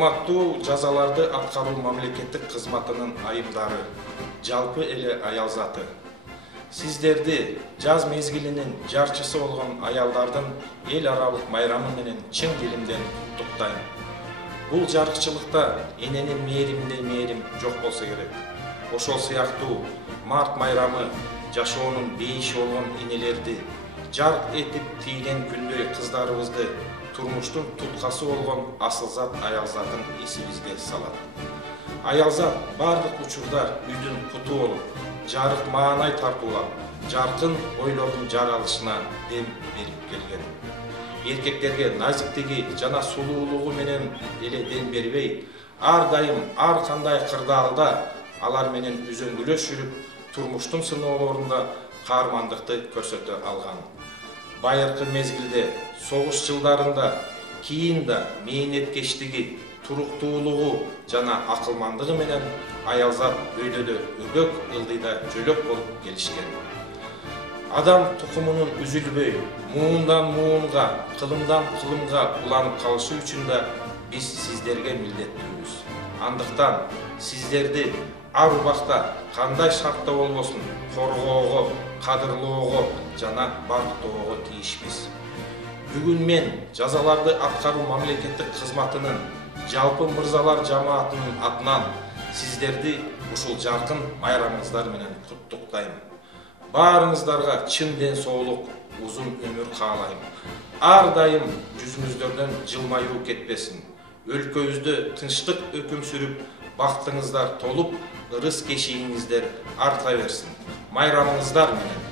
Урматтуу жазаларды аткаруу мамлекеттик кызматынын айымдары, жалпы эле аял заты. Сиздерди жаз мезгилинин жарчысы болгон аялдардын эл аралык майрамы менен чын дилимден куттуктайм. Бул жарыкчылыкта эненин мээриминдей мээрим жок болсо керек. Ошол сыяктуу март майрамы жашоонун бейиши болгон энелерди, жарк этип тийген күндөй кыздарыбызды турмуштун туткасы болгон асылзат аялзатын эсибизге салат. Аялзат бардык учурда үйдүн куту болуп, жарык маанай тартуулап, жаркын ойлордун жаралышына дем берип келген. Эркектерге назиктиги жана сулуулугу менен эле дем бербей, ар дайым ар кандай кырдаалда алар менен үзөңгүлөш жүрүп, турмуштун сыноолорунда каармандыкты көрсөтө алган. Байыркы мезгилде, согуш жылдарында, кийин да мээнеткечтиги, туруктуулугу жана акылмандыгы менен аялзат өйдөдө өгөк, ылдыйда жөлөк болуп келишкен. Адам тукумунун үзүлбөй, муундан муунга, кылымдан кылымга уланып калышы үчүн да биз сиздерге милдеттүүбүз. Андыктан сиздерди ар убакта кандай шартта болбосун коргоого, кадырлоого жана багыттоого тийишпиз. Бүгүн мен жазаларды аткаруу мамлекеттик кызматынын жалпы мырзалар жамаатынын атынан сиздерди ушул жаркын майрамыңыздар менен куттуктайм. Баарыңыздарга чын ден соолук, узун өмүр каалайм. Ар дайым жүзүңүздөрдөн жылмаюу кетпесин. Өлкөбүздө тынчтык өкүм сүрүп, бактыңыздар толуп, ырыс кешигиңиздер арта берсин. Майрамыңыздар менен